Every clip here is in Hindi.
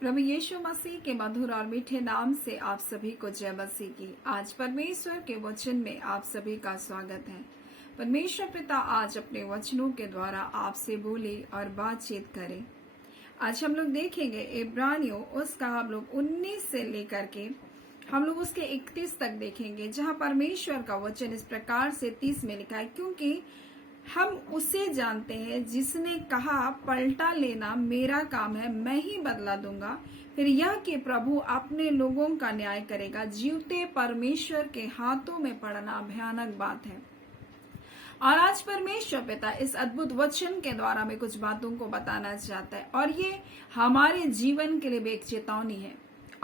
प्रभु यीशु मसीह के मधुर और मीठे नाम से आप सभी को जय मसीह की। आज परमेश्वर के वचन में आप सभी का स्वागत है। परमेश्वर पिता आज अपने वचनों के द्वारा आपसे बोले और बातचीत करे। आज हम लोग देखेंगे इब्रानियों उसका हम लोग 19 से लेकर के हम लोग उसके 31 तक देखेंगे, जहां परमेश्वर का वचन इस प्रकार से 30 में लिखा है, क्योंकि हम उसे जानते हैं जिसने कहा पलटा लेना मेरा काम है, मैं ही बदला दूंगा। फिर यह कि प्रभु अपने लोगों का न्याय करेगा। जीवते परमेश्वर के हाथों में पड़ना भयानक बात है। और आज परमेश्वर पिता इस अद्भुत वचन के द्वारा में कुछ बातों को बताना चाहता है, और ये हमारे जीवन के लिए भी एक चेतावनी है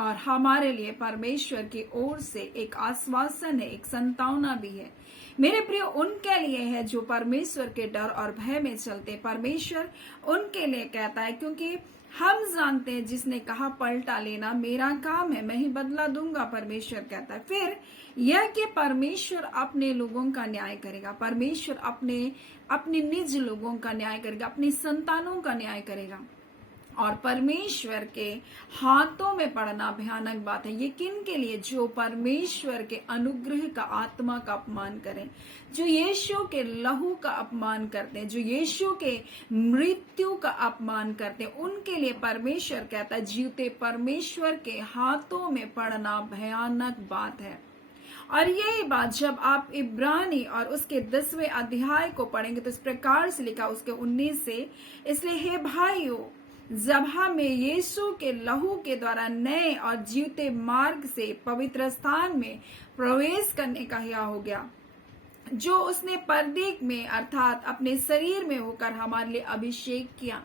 और हमारे लिए परमेश्वर की ओर से एक आश्वासन है, एक संतावना भी है। मेरे प्रिय, उनके लिए है जो परमेश्वर के डर और भय में चलते। परमेश्वर उनके लिए कहता है, क्योंकि हम जानते हैं जिसने कहा पलटा लेना मेरा काम है, मैं ही बदला दूंगा। परमेश्वर कहता है फिर यह कि परमेश्वर अपने लोगों का न्याय करेगा। परमेश्वर अपने निज लोगों का न्याय करेगा, अपनी संतानों का न्याय करेगा। और परमेश्वर के हाथों में पड़ना भयानक बात है। ये किन के लिए? जो परमेश्वर के अनुग्रह का आत्मा का अपमान करें, जो यीशु के लहू का अपमान करते हैं, जो यीशु के मृत्यु का अपमान करते हैं, उनके लिए परमेश्वर कहता है जीवते परमेश्वर के हाथों में पड़ना भयानक बात है। और यही बात जब आप इब्रानी और उसके 10वें अध्याय को पढ़ेंगे तो इस प्रकार से लिखा उसके 19 से, इसलिए हे भाइयों, जब हमें यीशु के लहू के द्वारा नए और जीवते मार्ग से पवित्र स्थान में प्रवेश करने का यह हो गया, जो उसने परदीक में अर्थात अपने शरीर में होकर हमारे लिए अभिषेक किया।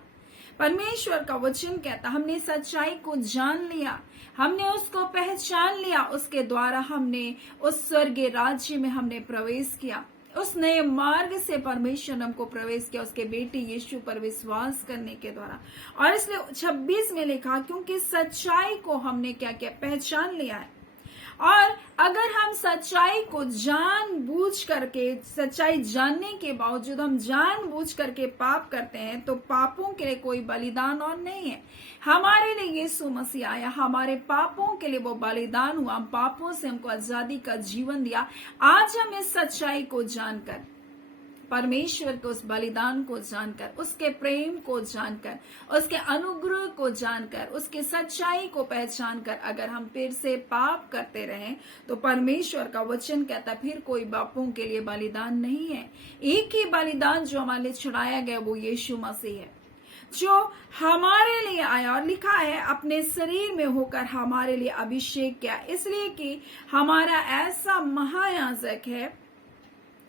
परमेश्वर का वचन कहता, हमने सच्चाई को जान लिया, हमने उसको पहचान लिया, उसके द्वारा हमने उस स्वर्गीय राज्य में हमने प्रवेश किया। उस नए मार्ग से परमेश्वर ने हमको प्रवेश किया उसके बेटे यीशु पर विश्वास करने के द्वारा। और इसलिए 26 में लिखा, क्योंकि सच्चाई को हमने क्या किया? पहचान लिया है। और अगर हम सच्चाई को जानबूझ करके, सच्चाई जानने के बावजूद हम जानबूझ करके पाप करते हैं, तो पापों के लिए कोई बलिदान और नहीं है। हमारे लिए यीशु मसीह आया, हमारे पापों के लिए वो बलिदान हुआ, हम पापों से हमको आजादी का जीवन दिया। आज हम इस सच्चाई को जानकर, परमेश्वर के उस बलिदान को जानकर, उसके प्रेम को जानकर, उसके अनुग्रह को जानकर, उसके सच्चाई को पहचानकर अगर हम फिर से पाप करते रहें, तो परमेश्वर का वचन कहता फिर कोई पापों के लिए बलिदान नहीं है। एक ही बलिदान जो हमारे लिए चढ़ाया गया वो यीशु मसीह है, जो हमारे लिए आया और लिखा है अपने शरीर में होकर हमारे लिए अभिषेक किया, इसलिए कि हमारा ऐसा महायाजक है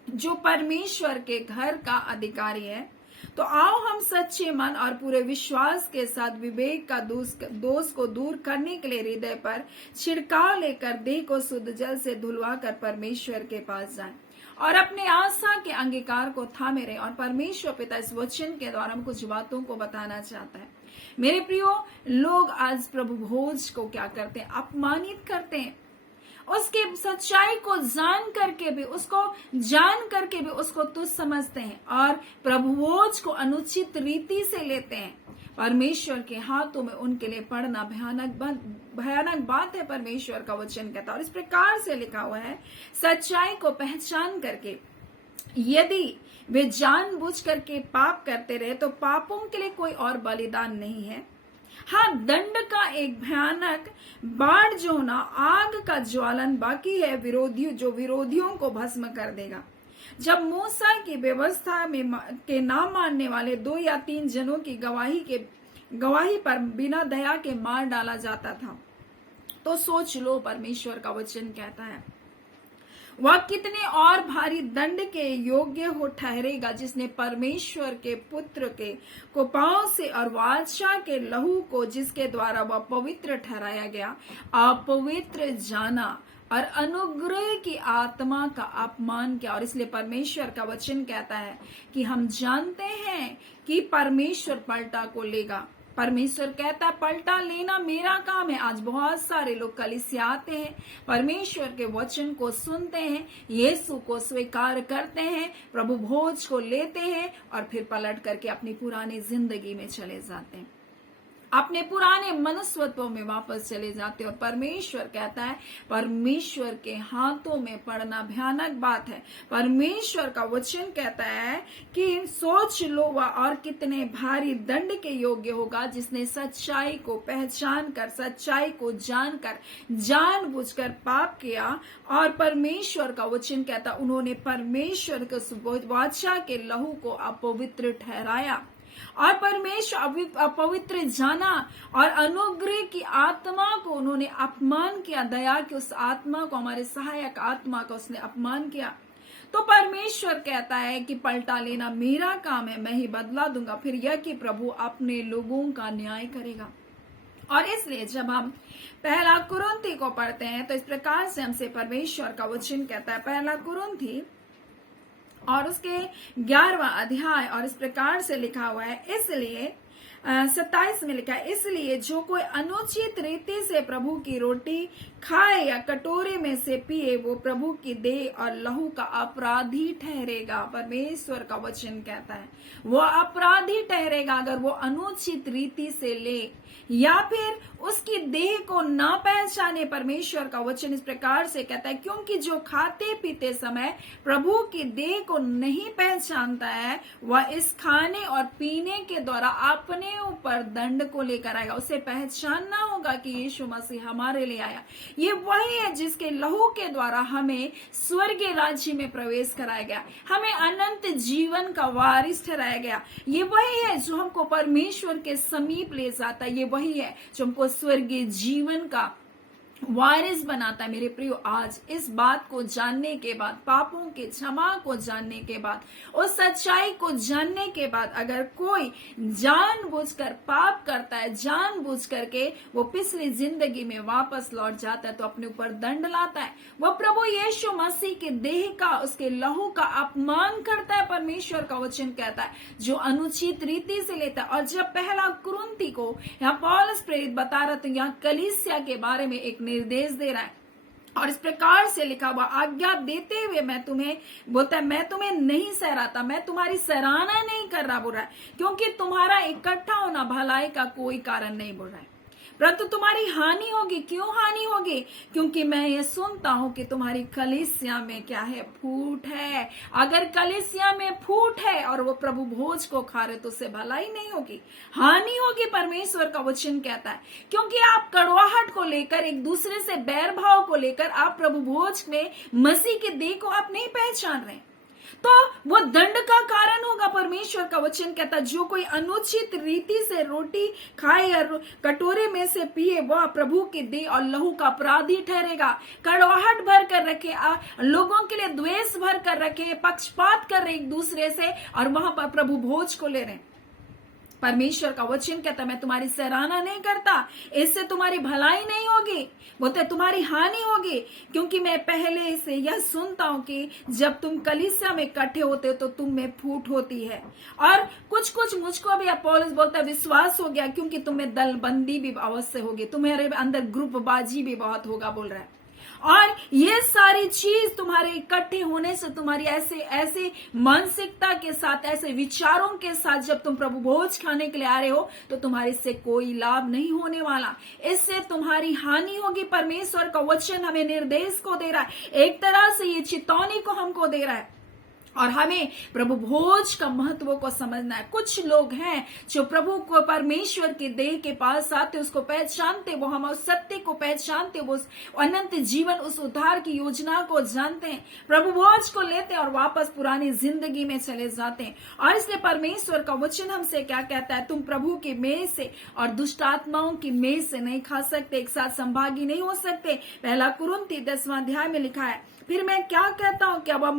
जो परमेश्वर के घर का अधिकारी है। तो आओ हम सच्चे मन और पूरे विश्वास के साथ विवेक का दोष को दूर करने के लिए हृदय पर छिड़काव लेकर देह को शुद्ध जल से धुलवा कर परमेश्वर के पास जाएं और अपने आशा के अंगीकार को थामे रहें। और परमेश्वर पिता इस वचन के द्वारा हम कुछ बातों को बताना चाहता है। मेरे प्रियो, लोग आज प्रभु भोज को क्या करते हैं? अपमानित करते हैं। उसकी सच्चाई को जान करके भी उसको तुच्छ समझते हैं और प्रभु भोज को अनुचित रीति से लेते हैं। परमेश्वर के हाथों में उनके लिए पड़ना भयानक बात है। परमेश्वर का वचन कहता है, और इस प्रकार से लिखा हुआ है, सच्चाई को पहचान करके यदि वे जानबूझ करके पाप करते रहे तो पापों के लिए कोई और बलिदान नहीं है। हाँ, दंड का एक भयानक बाढ़ जो ना आग का ज्वालन बाकी है, विरोधियों को भस्म कर देगा। जब मूसा की व्यवस्था में के ना मानने वाले 2 या 3 जनों की गवाही पर बिना दया के मार डाला जाता था, तो सोच लो परमेश्वर का वचन कहता है वह कितने और भारी दंड के योग्य हो ठहरेगा, जिसने परमेश्वर के पुत्र को पांव से और बादशाह के लहू को जिसके द्वारा वह पवित्र ठहराया गया अपवित्र जाना और अनुग्रह की आत्मा का अपमान किया। और इसलिए परमेश्वर का वचन कहता है कि हम जानते हैं कि परमेश्वर पलटा को लेगा। परमेश्वर कहता है पलटा लेना मेरा काम है। आज बहुत सारे लोग कलीसिया आते हैं, परमेश्वर के वचन को सुनते हैं, यीशु को स्वीकार करते हैं, प्रभु भोज को लेते हैं और फिर पलट करके अपनी पुरानी जिंदगी में चले जाते हैं। अपने पुराने मनुष्यत्व में वापस चले जाते। और परमेश्वर कहता है, परमेश्वर के हाथों में पड़ना भयानक बात है। परमेश्वर का वचन कहता है कि सोच लो वह और कितने भारी दंड के योग्य होगा, जिसने सच्चाई को पहचान कर, सच्चाई को जानकर, जानबूझकर पाप किया। और परमेश्वर का वचन कहता, उन्होंने परमेश्वर के वाचा के लहू को अपवित्र ठहराया और परमेश्वर अपवित्र जाना और अनुग्रह की आत्मा को उन्होंने अपमान किया। दया की उस आत्मा को, हमारे सहायक आत्मा का उसने अपमान किया। तो परमेश्वर कहता है कि पलटा लेना मेरा काम है, मैं ही बदला दूंगा। फिर यह कि प्रभु अपने लोगों का न्याय करेगा। और इसलिए जब हम पहला कुरिन्थी को पढ़ते हैं तो इस प्रकार से हमसे परमेश्वर का वचन कहता है, पहला कुरिन्थी और उसके 11वां अध्याय, और इस प्रकार से लिखा हुआ है, इसलिए 27 में लिखा है, इसलिए जो कोई अनुचित रीति से प्रभु की रोटी खाए या कटोरे में से पिए, वो प्रभु की देह और लहू का अपराधी ठहरेगा। परमेश्वर का वचन कहता है वो अपराधी ठहरेगा अगर वो अनुचित रीति से ले या फिर उसकी देह को ना पहचाने। परमेश्वर का वचन इस प्रकार से कहता है, क्योंकि जो खाते पीते समय प्रभु की देह को नहीं पहचानता है, वह इस खाने और पीने के द्वारा अपने ऊपर दंड को लेकर आएगा। उसे पहचानना होगा कि यीशु मसीह हमारे लिए आया। ये वही है जिसके लहू के द्वारा हमें स्वर्गीय राज्य में प्रवेश कराया गया, हमें अनंत जीवन का वारिस ठहराया गया। ये वही है जो हमको परमेश्वर के समीप ले जाता है। ये वही है जो हमको स्वर्गीय जीवन का वारिस बनाता है। मेरे प्रियो, आज इस बात को जानने के बाद, पापों के क्षमा को जानने के बाद, उस सच्चाई को जानने के बाद, अगर कोई जानबूझकर पाप करता है, जानबूझ करके वो पिछली जिंदगी में वापस लौट जाता है, तो अपने ऊपर दंड लाता है। वो प्रभु यीशु मसीह के देह का, उसके लहू का अपमान करता है। परमेश्वर का वचन कहता है जो अनुचित रीति से लेता है। और जब पहला कुरिन्थी को यहाँ पौलुस प्रेरित बता रहा, तो यहाँ कलीसिया के बारे में एक निर्देश दे रहा है। और इस प्रकार से लिखा हुआ, आज्ञा देते हुए मैं तुम्हें बोलता है, मैं तुम्हें नहीं सहराता, मैं तुम्हारी सराहना नहीं कर रहा बोल रहा है, क्योंकि तुम्हारा इकट्ठा होना भलाई का कोई कारण नहीं बोल रहा है, परंतु तुम्हारी हानि होगी। क्यों हानि होगी? क्योंकि मैं ये सुनता हूं कि तुम्हारी कलीसिया में क्या है, फूट है। अगर कलीसिया में फूट है और वो प्रभु भोज को खा रहे, तो उससे भलाई नहीं होगी, हानि होगी। परमेश्वर का वचन कहता है, क्योंकि आप कड़वाहट को लेकर, एक दूसरे से बैर भाव को लेकर, आप प्रभु भोज में मसीह के देह को आप नहीं पहचान रहे, तो वो दंड का कारण होगा। परमेश्वर का वचन कहता है, जो कोई अनुचित रीति से रोटी खाए या कटोरे में से पिए, वह प्रभु के देह और लहू का अपराधी ठहरेगा। कड़वाहट भर कर रखे, लोगों के लिए द्वेष भर कर रखे, पक्षपात कर रहे एक दूसरे से, और वहां पर प्रभु भोज को ले रहे। परमेश्वर का वचन कहता है, मैं तुम्हारी सराहना नहीं करता, इससे तुम्हारी भलाई नहीं होगी, बोलते तुम्हारी हानि होगी। क्योंकि मैं पहले से यह सुनता हूं कि जब तुम कलीसिया में इकट्ठे होते हो तो तुम में फूट होती है। और कुछ मुझको भी पौलुस बोलता है विश्वास हो गया, क्योंकि तुम्हें दलबंदी भी अवश्य होगी, तुम्हारे अंदर ग्रुपबाजी भी बहुत होगा बोल रहा है। और ये सारी चीज तुम्हारे इकट्ठे होने से, तुम्हारी ऐसे मानसिकता के साथ, ऐसे विचारों के साथ जब तुम प्रभु भोज खाने के लिए आ रहे हो, तो तुम्हारे इससे कोई लाभ नहीं होने वाला, इससे तुम्हारी हानि होगी। परमेश्वर का वचन हमें निर्देश को दे रहा है, एक तरह से ये चेतावनी को हमको दे रहा है। और हमें प्रभु भोज का महत्व को समझना है। कुछ लोग हैं जो प्रभु को, परमेश्वर के देह के पास आते, उसको पहचानते, वो हम उस सत्य को पहचानते, वो अनंत जीवन, उस उद्धार की योजना को जानते हैं, प्रभु भोज को लेते हैं और वापस पुरानी जिंदगी में चले जाते हैं। और इसलिए परमेश्वर का वचन हमसे क्या कहता है, तुम प्रभु की मेज से और दुष्ट आत्माओं की मेज से नहीं खा सकते, एक साथ संभागी नहीं हो सकते। पहला कुरिन्थी 10वां अध्याय में लिखा है, फिर मैं क्या कहता हूं, क्या वह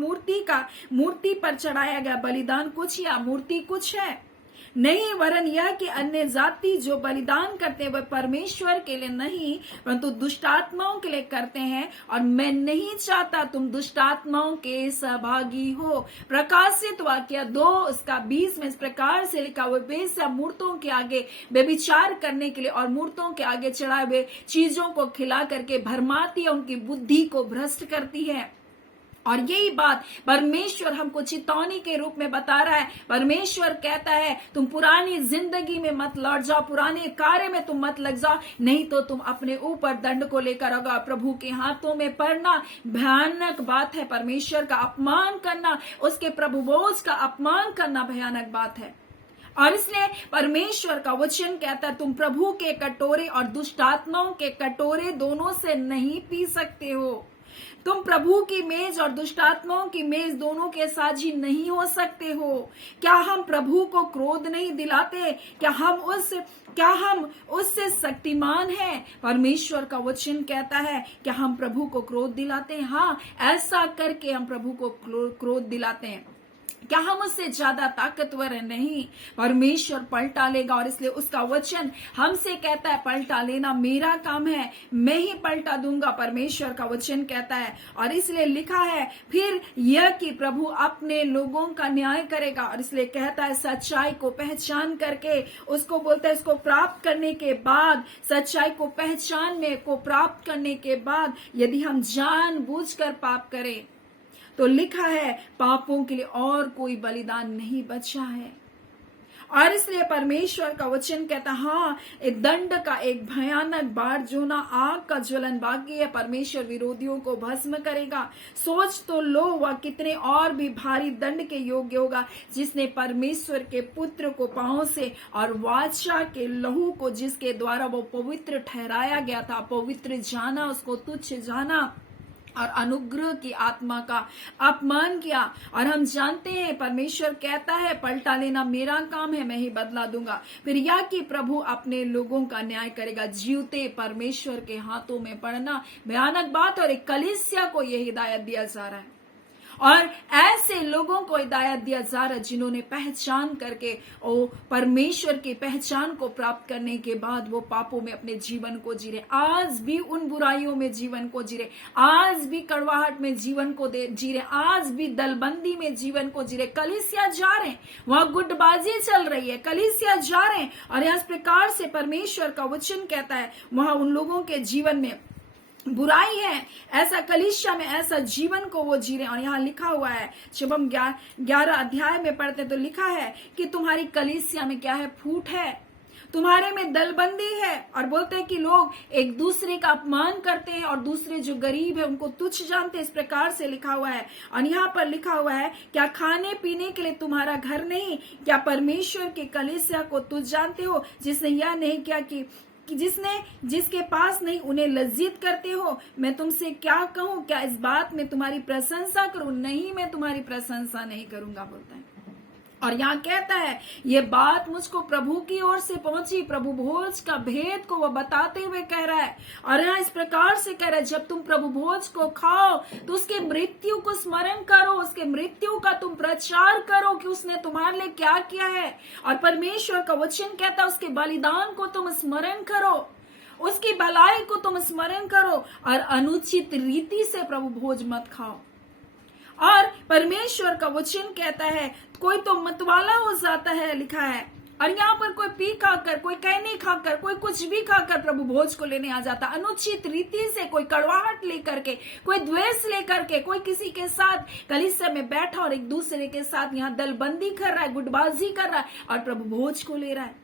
मूर्ति पर चढ़ाया गया बलिदान कुछ या मूर्ति कुछ है? नहीं, वरन यह कि अन्य जाति जो बलिदान करते हैं वह परमेश्वर के लिए नहीं, परंतु दुष्ट आत्माओं के लिए करते हैं, और मैं नहीं चाहता तुम दुष्ट आत्माओं के सहभागी हो। प्रकाशित वाक्य 2:20 में इस प्रकार से लिखा हुआ, बेशक मूर्तों के आगे व्यभिचार करने के लिए और मूर्तों के आगे चढ़ाए हुए चीजों को खिला करके भरमाती है, उनकी बुद्धि को भ्रष्ट करती है। और यही बात परमेश्वर हमको चेतावनी के रूप में बता रहा है। परमेश्वर कहता है तुम पुरानी जिंदगी में मत लौट जाओ, पुराने कार्य में तुम मत लग जाओ, नहीं तो तुम अपने ऊपर दंड को लेकर आओगे। प्रभु के हाथों में पड़ना भयानक बात है। परमेश्वर का अपमान करना, उसके प्रभु बोझ का अपमान करना भयानक बात है। और इसलिए परमेश्वर का वचन कहता है तुम प्रभु के कटोरे और दुष्ट आत्माओं के कटोरे दोनों से नहीं पी सकते हो। तुम प्रभु की मेज और दुष्ट आत्माओं की मेज दोनों के साझी नहीं हो सकते हो। क्या हम प्रभु को क्रोध नहीं दिलाते? क्या हम उससे शक्तिमान हैं? परमेश्वर का वचन कहता है कि हम प्रभु को क्रोध दिलाते हैं। हाँ, ऐसा करके हम प्रभु को क्रोध दिलाते हैं। क्या हम उससे ज्यादा ताकतवर है? नहीं, परमेश्वर पलटा लेगा। और इसलिए उसका वचन हमसे कहता है पलटा लेना मेरा काम है, मैं ही पलटा दूंगा, परमेश्वर का वचन कहता है। और इसलिए लिखा है फिर यह कि प्रभु अपने लोगों का न्याय करेगा। और इसलिए कहता है सच्चाई को पहचान करके, उसको बोलता है इसको प्राप्त करने के बाद, सच्चाई को पहचानने को प्राप्त करने के बाद यदि हम जानबूझकर पाप करें तो लिखा है पापों के लिए और कोई बलिदान नहीं बचा है। और इसलिए परमेश्वर का वचन कहता हाँ, दंड का एक भयानक बाढ़ जो ना आग का ज्वलन बाकी है, परमेश्वर विरोधियों को भस्म करेगा। सोच तो लो वह कितने और भी भारी दंड के योग्य होगा जिसने परमेश्वर के पुत्र को पांव से और वाचा के लहू को जिसके द्वारा वो पवित्र ठहराया गया था, पवित्र जाना, उसको तुच्छ जाना और अनुग्रह की आत्मा का अपमान किया। और हम जानते हैं परमेश्वर कहता है पलटा लेना मेरा काम है, मैं ही बदला दूंगा। फिर या कि प्रभु अपने लोगों का न्याय करेगा। जीवते परमेश्वर के हाथों में पड़ना भयानक बात। और एक कलीसिया को यह हिदायत दिया जा रहा है और ऐसे लोगों को हिदायत दिया जा रहा है जिन्होंने पहचान करके ओ परमेश्वर की पहचान को प्राप्त करने के बाद वो पापों में अपने जीवन को जी रहे, आज भी उन बुराइयों में जीवन को जी रहे, आज भी कड़वाहट में जीवन को जी रहे, आज भी दलबंदी में जीवन को जी रहे। कलीसिया जा रहे हैं, वहां गुटबाजी चल रही है, कलीसिया जा रहे हैं। और इस प्रकार से परमेश्वर का वचन कहता है वहां उन लोगों के जीवन में बुराई है, ऐसा कलीसिया में ऐसा जीवन को वो जी रहे। और यहाँ लिखा हुआ है जब हम 11 अध्याय में पढ़ते तो लिखा है कि तुम्हारी कलीसिया में क्या है? फूट है, तुम्हारे में दलबंदी है। और बोलते हैं कि लोग एक दूसरे का अपमान करते हैं और दूसरे जो गरीब है उनको तुच्छ जानते हैं। इस प्रकार से लिखा हुआ है। और यहाँ पर लिखा हुआ है क्या खाने पीने के लिए तुम्हारा घर नहीं? क्या परमेश्वर के कलीसिया को तुच्छ जानते हो जिसने यह नहीं किया कि जिसके पास नहीं उन्हें लज्जित करते हो? मैं तुमसे क्या कहूं, क्या इस बात में तुम्हारी प्रशंसा करूं? नहीं, मैं तुम्हारी प्रशंसा नहीं करूंगा, बोलता है। और यहाँ कहता है ये बात मुझको प्रभु की ओर से पहुंची, प्रभु भोज का भेद को वह बताते हुए कह रहा है। और यहाँ इस प्रकार से कह रहा है जब तुम प्रभु भोज को खाओ तो उसके मृत्यु को स्मरण करो, उसके मृत्यु का तुम प्रचार करो कि उसने तुम्हारे लिए क्या किया है। और परमेश्वर का वचन कहता है उसके बलिदान को तुम स्मरण करो, उसकी भलाई को तुम स्मरण करो। और अनुचित रीति से प्रभु भोज मत खाओ। और परमेश्वर का वचन कहता है कोई तो मतवाला हो जाता है, लिखा है। और यहाँ पर कोई पी खाकर, कोई कहने खाकर, कोई कुछ भी खाकर प्रभु भोज को लेने आ जाता, अनुचित रीति से, कोई कड़वाहट लेकर के, कोई द्वेष लेकर के, कोई किसी के साथ कलीसिया में बैठा और एक दूसरे के साथ यहाँ दलबंदी कर रहा है, गुटबाजी कर रहा है और प्रभु भोज को ले रहा है।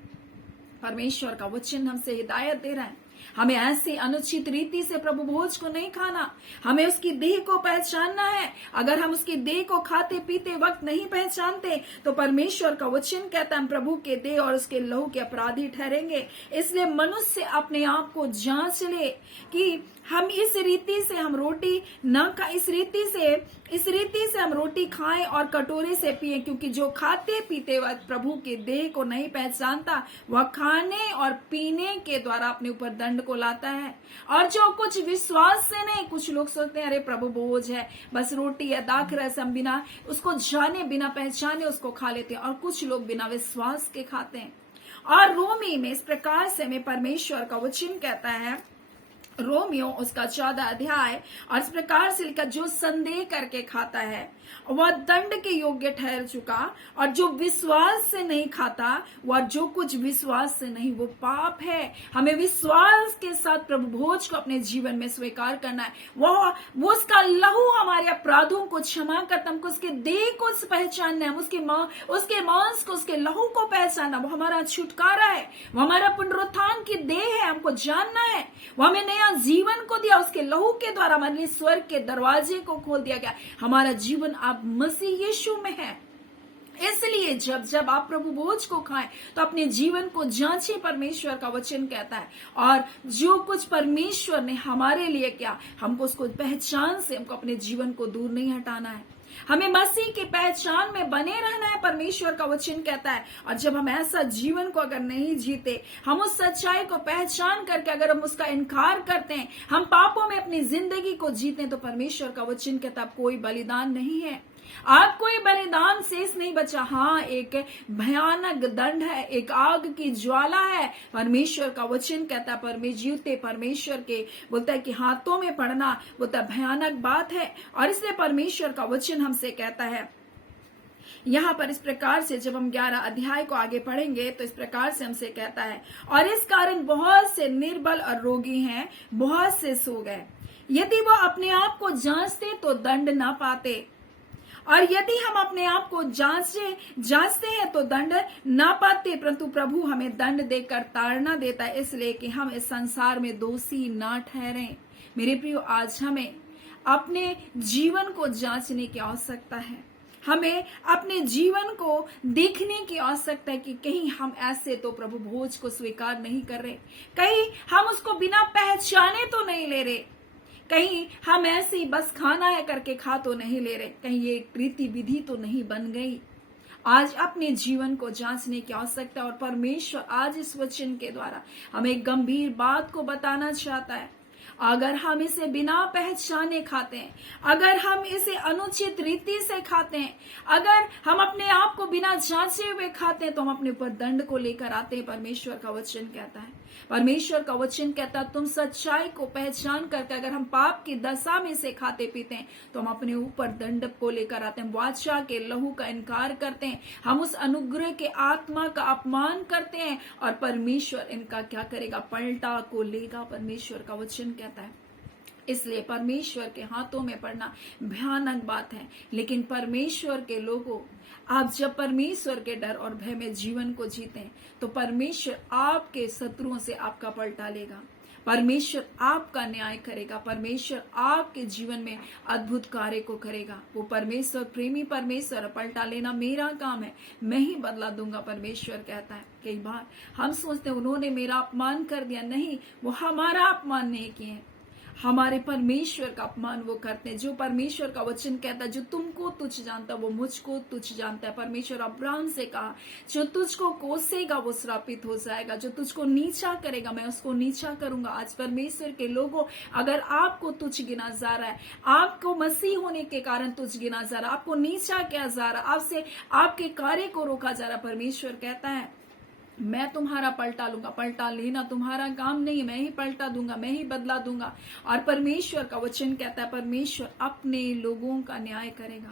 परमेश्वर का वचन हमसे हिदायत दे रहा है हमें ऐसी अनुचित रीति से प्रभु भोज को नहीं खाना, हमें उसकी देह को पहचानना है। अगर हम उसकी देह को खाते पीते वक्त नहीं पहचानते तो परमेश्वर का वचन कहता है हम प्रभु के देह और उसके लहू के अपराधी ठहरेंगे। इसलिए मनुष्य अपने आप को जांच ले कि हम इस रीति से हम रोटी न खा, इस रीति से हम रोटी खाएं और कटोरे से पिए, क्योंकि जो खाते पीते वक्त प्रभु के देह को नहीं पहचानता वह खाने और पीने के द्वारा अपने ऊपर दंड को लाता है। और जो कुछ विश्वास से नहीं, कुछ लोग सोचते हैं अरे प्रभु भोज है, बस रोटी है, दाख रस, हम बिना उसको जाने बिना पहचाने उसको खा लेते हैं। और कुछ लोग बिना विश्वास के खाते हैं। और रोमी में इस प्रकार से में परमेश्वर का वचन कहता है रोमियो उसका 14 अध्याय और इस प्रकार से लिखा, जो संदेह करके खाता है वह दंड के योग्य ठहर चुका, और जो विश्वास से नहीं खाता वह जो कुछ विश्वास से नहीं वो पाप है। हमें विश्वास के साथ प्रभु भोज को अपने जीवन में स्वीकार करना है। वो उसका लहू हमारे अपराधों को क्षमा करता, हमको उसके देह को पहचानना है, उसके मांस को, उसके लहू को पहचानना। वो हमारा छुटकारा है, वो हमारा पुनरुत्थान की देह है, हमको जानना है। वो हमें नया जीवन को दिया, उसके लहू के द्वारा हमारे लिए स्वर्ग के दरवाजे को खोल दिया गया। हमारा जीवन अब मसीह यीशु में है। इसलिए जब जब आप प्रभु भोज को खाएं तो अपने जीवन को जांचिए, परमेश्वर का वचन कहता है। और जो कुछ परमेश्वर ने हमारे लिए किया, हमको उसको पहचान से हमको अपने जीवन को दूर नहीं हटाना है। हमें मसीह की पहचान में बने रहना है, परमेश्वर का वचन कहता है। और जब हम ऐसा जीवन को अगर नहीं जीते, हम उस सच्चाई को पहचान करके अगर हम उसका इनकार करते हैं, हम पापों में अपनी जिंदगी को जीते हैं, तो परमेश्वर का वचन कहता है कोई बलिदान नहीं है, आप कोई बलिदान शेष नहीं बचा। हाँ, एक भयानक दंड है, एक आग की ज्वाला है। परमेश्वर का वचन कहता है जीवते परमेश्वर के बोलता है कि हाथों में पड़ना बोलता भयानक बात है। और इसलिए परमेश्वर का वचन हमसे कहता है यहाँ पर इस प्रकार से, जब हम 11 अध्याय को आगे पढ़ेंगे तो इस प्रकार से हमसे कहता है, और इस कारण बहुत से निर्बल और रोगी हैं, बहुत से सो गए। यदि वो अपने आप को जांचते तो दंड ना पाते, और यदि हम अपने आप को जांचते हैं तो दंड ना पाते, परंतु प्रभु हमें दंड देकर ताड़ना देता है, इसलिए कि हम इस संसार में दोषी ना ठहरें। मेरे प्रियो, आज हमें अपने जीवन को जांचने की आवश्यकता है। हमें अपने जीवन को देखने की आवश्यकता है कि कहीं हम ऐसे तो प्रभु भोज को स्वीकार नहीं कर रहे, कहीं हम उसको बिना पहचाने तो नहीं ले रहे, कहीं हम ऐसे ही बस खाना है करके खा तो नहीं ले रहे, कहीं ये रीति विधि तो नहीं बन गई। आज अपने जीवन को जांचने की आवश्यकता है। और परमेश्वर आज इस वचन के द्वारा हमें एक गंभीर बात को बताना चाहता है। अगर हम इसे बिना पहचाने खाते हैं, अगर हम इसे अनुचित रीति से खाते हैं, अगर हम अपने आप को बिना जांचे हुए खाते हैं, तो हम अपने ऊपर दंड को लेकर आते हैं। परमेश्वर का वचन कहता है, परमेश्वर का वचन कहता है, तुम सच्चाई को पहचान करके अगर हम पाप की दशा में से खाते पीते हैं तो हम अपने ऊपर दंड को लेकर आते हैं। वाचा के लहू का इनकार करते हैं, हम उस अनुग्रह के आत्मा का अपमान करते हैं, और परमेश्वर इनका क्या करेगा, पलटा को लेगा। परमेश्वर का वचन कहता है। इसलिए परमेश्वर के हाथों में पड़ना भयानक बात है। लेकिन परमेश्वर के लोगों, आप जब परमेश्वर के डर और भय में जीवन को जीते हैं तो परमेश्वर आपके शत्रुओं से आपका पलटा लेगा, परमेश्वर आपका न्याय करेगा, परमेश्वर आपके जीवन में अद्भुत कार्य को करेगा। वो परमेश्वर प्रेमी परमेश्वर, पलटा लेना मेरा काम है, मैं ही बदला दूंगा, परमेश्वर कहता है। कई बार हम सोचते हैं उन्होंने मेरा अपमान कर दिया, नहीं, वो हमारा अपमान नहीं किए, हमारे परमेश्वर का अपमान वो करते हैं। जो परमेश्वर का वचन कहता है, जो तुमको तुच्छ जानता वो मुझको तुच्छ जानता है। परमेश्वर अब्राहम से कहा, जो तुझको कोसेगा वो श्रापित हो जाएगा, जो तुझको नीचा करेगा मैं उसको नीचा करूंगा। आज परमेश्वर के लोगों, अगर आपको तुच्छ गिना जा रहा है, आपको मसीह होने के कारण तुच्छ गिना जा रहा है, आपको नीचा किया जा रहा है, आपसे आपके कार्य को रोका जा रहा है, परमेश्वर कहता है मैं तुम्हारा पलटा लूंगा। पलटा लेना तुम्हारा काम नहीं, मैं ही पलटा दूंगा, मैं ही बदला दूंगा। और परमेश्वर का वचन कहता है, परमेश्वर अपने लोगों का न्याय करेगा,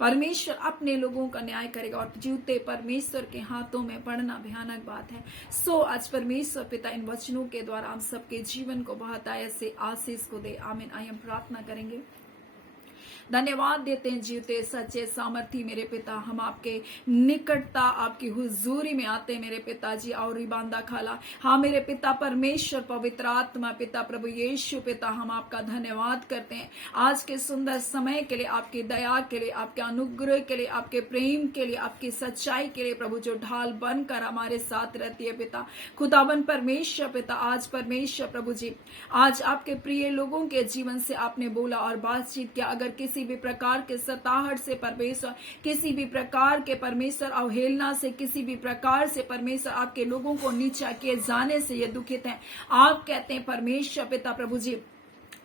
परमेश्वर अपने लोगों का न्याय करेगा। और जूते परमेश्वर के हाथों में पड़ना भयानक बात है। सो आज परमेश्वर पिता इन वचनों के द्वारा हम सबके जीवन को बहुत ऐसे आशीष को दे। आमीन। आइए हम प्रार्थना करेंगे। धन्यवाद देते हैं जीवते सच्चे सामर्थी मेरे पिता, हम आपके निकटता आपकी हुजूरी में आते हैं मेरे पिताजी। और बांदा खाला, हाँ मेरे पिता परमेश्वर पवित्र आत्मा पिता प्रभु यीशु पिता, हम आपका धन्यवाद करते हैं आज के सुंदर समय के लिए, आपकी दया के लिए, आपके अनुग्रह के लिए, आपके प्रेम के लिए, आपकी सच्चाई के लिए प्रभु, जो ढाल बनकर हमारे साथ रहती है पिता खुदावन परमेश्वर पिता। आज परमेश्वर प्रभु जी, आज आपके प्रिय लोगों के जीवन से आपने बोला और बातचीत किया। अगर किसी भी प्रकार के सताहट से परमेश्वर, किसी भी प्रकार के परमेश्वर अवहेलना से, किसी भी प्रकार से परमेश्वर आपके लोगों को नीचा किए जाने से ये दुखित हैं, आप कहते हैं परमेश्वर पिता प्रभु जी,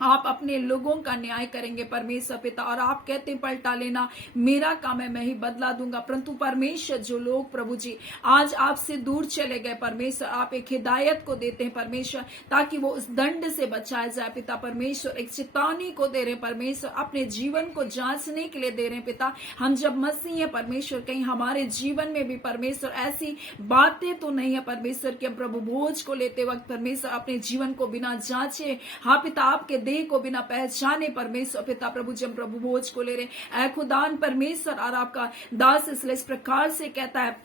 आप अपने लोगों का न्याय करेंगे परमेश्वर पिता। और आप कहते पलटा लेना मेरा काम है, मैं ही बदला दूंगा। परंतु परमेश्वर जो लोग प्रभु जी आज आपसे दूर चले गए परमेश्वर, आप एक हिदायत को देते हैं परमेश्वर, ताकि वो उस दंड से बचाया जाए पिता परमेश्वर। एक चेतावनी को दे रहे हैं परमेश्वर, अपने जीवन को जांचने के लिए दे रहे हैं पिता। हम जब मसीह है परमेश्वर, कहीं हमारे जीवन में भी परमेश्वर ऐसी बातें तो नहीं है परमेश्वर कि हम प्रभु भोज को लेते वक्त परमेश्वर अपने जीवन को बिना जांचे, हाँ पिता, आपके देह को बिना पहचाने परमेश्वर पिता प्रभु जब प्रभु भोज को ले रहे ऐ खुदान परमेश्वर। और आपका दास इसलिए इस प्रकार से कहता है,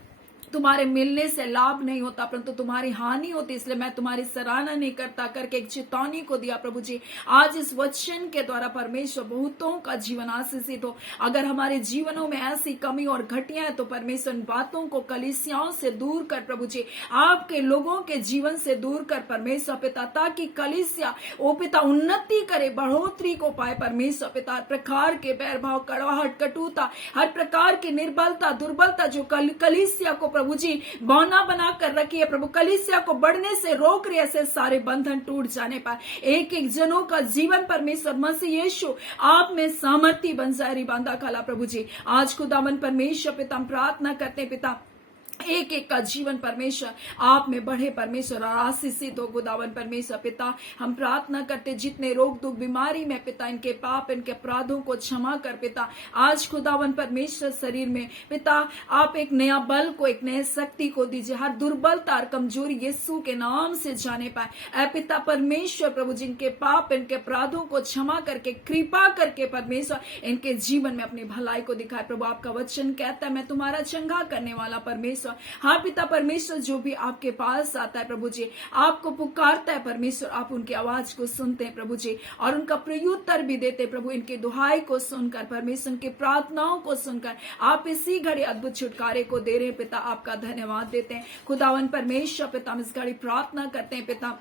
तुम्हारे मिलने से लाभ नहीं होता परंतु तुम्हारी हानि होती, इसलिए मैं तुम्हारी सराहना नहीं करता करके एक चेतावनी को दिया प्रभु जी। आज इस वचन के द्वारा परमेश्वर बहुतों का जीवन आशीषित हो। अगर हमारे जीवनों में ऐसी कमी और घटियां है तो परमेश्वर बातों को कलीसियाओं से दूर कर प्रभु जी, आपके लोगों के जीवन से दूर कर परमेश्वर पिता, ताकि कलीसिया ओ पिता उन्नति करे, बढ़ोतरी को पाए परमेश्वर पिता। प्रकार के बैर भाव, कड़वाहट, कटुता, हर प्रकार की निर्बलता, दुर्बलता जो कलीसिया को प्रभु जी बौना बना कर रखी है प्रभु, कलीसिया को बढ़ने से रोक रही है, ऐसे सारे बंधन टूट जाने पर एक एक जनों का जीवन परमेश्वर मसीह यीशु आप में सामर्थ्य बन जाए। रिबांदा काला प्रभु जी, आज खुदावन परमेश्वर पिता हम प्रार्थना करते हैं पिता, एक एक का जीवन परमेश्वर आप में बढ़े परमेश्वर और आशीषित हो खुदावन परमेश्वर पिता। हम प्रार्थना करते जितने रोग दुख बीमारी में पिता, इनके पाप इनके अपराधों को क्षमा कर पिता। आज खुदावन परमेश्वर शरीर में पिता आप एक नया बल को, एक नई शक्ति को दीजिए, हर दुर्बलता और कमजोरी यीशु के नाम से जाने पाए ऐ पिता परमेश्वर प्रभु, जिनके पाप इनके अपराधों को क्षमा करके कृपा करके परमेश्वर इनके जीवन में अपनी भलाई को दिखाए प्रभु। आपका वचन कहता है मैं तुम्हारा चंगा करने वाला परमेश्वर, हाँ पिता परमेश्वर, जो भी आपके पास आता है प्रभु जी, आपको पुकारता है परमेश्वर, आप उनकी आवाज को सुनते हैं प्रभु जी और उनका प्रत्युत्तर भी देते प्रभु। इनके दुहाई को सुनकर परमेश्वर की प्रार्थनाओं को सुनकर आप इसी घड़ी अद्भुत छुटकारे को दे रहे हैं पिता। आपका धन्यवाद देते हैं खुदावन परमेश्वर पिता। हम इस घड़ी प्रार्थना करते हैं पिता,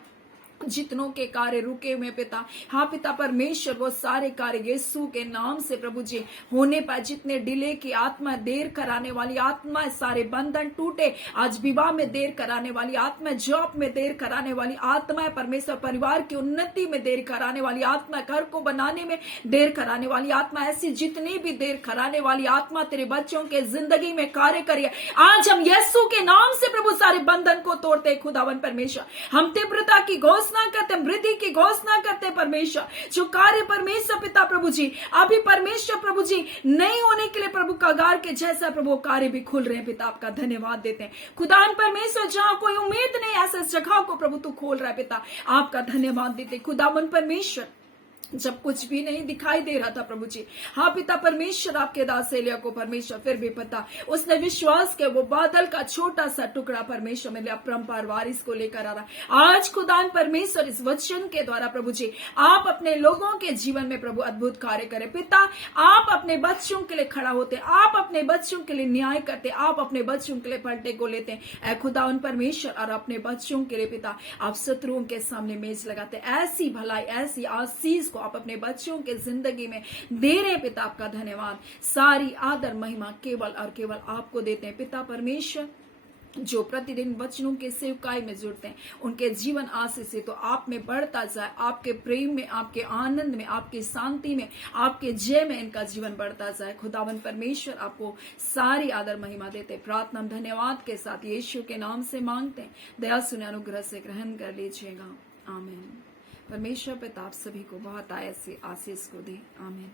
जितनों के कार्य रुके हुए पिता, हाँ पिता परमेश्वर वो सारे कार्य यीशु के नाम से प्रभु जी होने पाए। जितने डिले की आत्मा, देर कराने वाली आत्मा, सारे बंधन टूटे। आज विवाह में देर कराने वाली आत्मा, जॉब में देर कराने वाली आत्मा है परमेश्वर, परिवार की उन्नति में देर कराने वाली आत्मा, घर को बनाने में देर कराने वाली आत्मा, ऐसी जितनी भी देर कराने वाली आत्मा तेरे बच्चों के जिंदगी में कार्य करिए। आज हम यीशु के नाम से प्रभु सारे बंधन को तोड़ते खुदावन परमेश्वर। हम तीव्रता की घोषणा करते, वृद्धि की घोषणा करते परमेश्वर। जो कार्य परमेश्वर पिता प्रभु जी अभी परमेश्वर प्रभु जी नहीं होने के लिए प्रभु कगार के जैसा प्रभु कार्य भी खुल रहे हैं पिता। आपका धन्यवाद देते हैं खुदान परमेश्वर। जहां कोई उम्मीद नहीं ऐसे जगह को प्रभु तू खोल रहा है पिता, आपका धन्यवाद देते खुदावन परमेश्वर। जब कुछ भी नहीं दिखाई दे रहा था प्रभु जी, हाँ पिता परमेश्वर, आपके दास एलिया को परमेश्वर फिर भी पता, उसने विश्वास किया, वो बादल का छोटा सा टुकड़ा परमेश्वर में अपरंपार वारिस को लेकर आ रहा। आज खुदान परमेश्वर इस वचन के द्वारा प्रभु जी आप अपने लोगों के जीवन में प्रभु अद्भुत कार्य करें पिता। आप अपने बच्चों के लिए खड़ा होते, आप अपने बच्चों के लिए न्याय करते, आप अपने बच्चों के लिए पलटे को लेते हैं खुदावन परमेश्वर। और अपने बच्चों के लिए पिता आप शत्रुओं के सामने मेज लगाते। ऐसी भलाई, ऐसी आशीष को आप अपने बच्चों के जिंदगी में दे रहे पिता। आपका धन्यवाद। सारी आदर महिमा केवल और केवल आपको देते हैं पिता परमेश्वर। जो प्रतिदिन वचनों के सेवकाई में जुड़ते हैं उनके जीवन आशीष से तो आप में बढ़ता जाए, आपके प्रेम में, आपके आनंद में, आपकी शांति में, आपके जय में इनका जीवन बढ़ता जाए। खुदावन परमेश्वर आपको सारी आदर महिमा देते। प्रार्थना धन्यवाद के साथ यीशु के नाम से मांगते हैं, दया सुने अनुग्रह से ग्रहण कर लीजिएगा। आमीन। परमेश्वर पिता आप सभी को बहुत आयत से आशीष को दे। आमीन।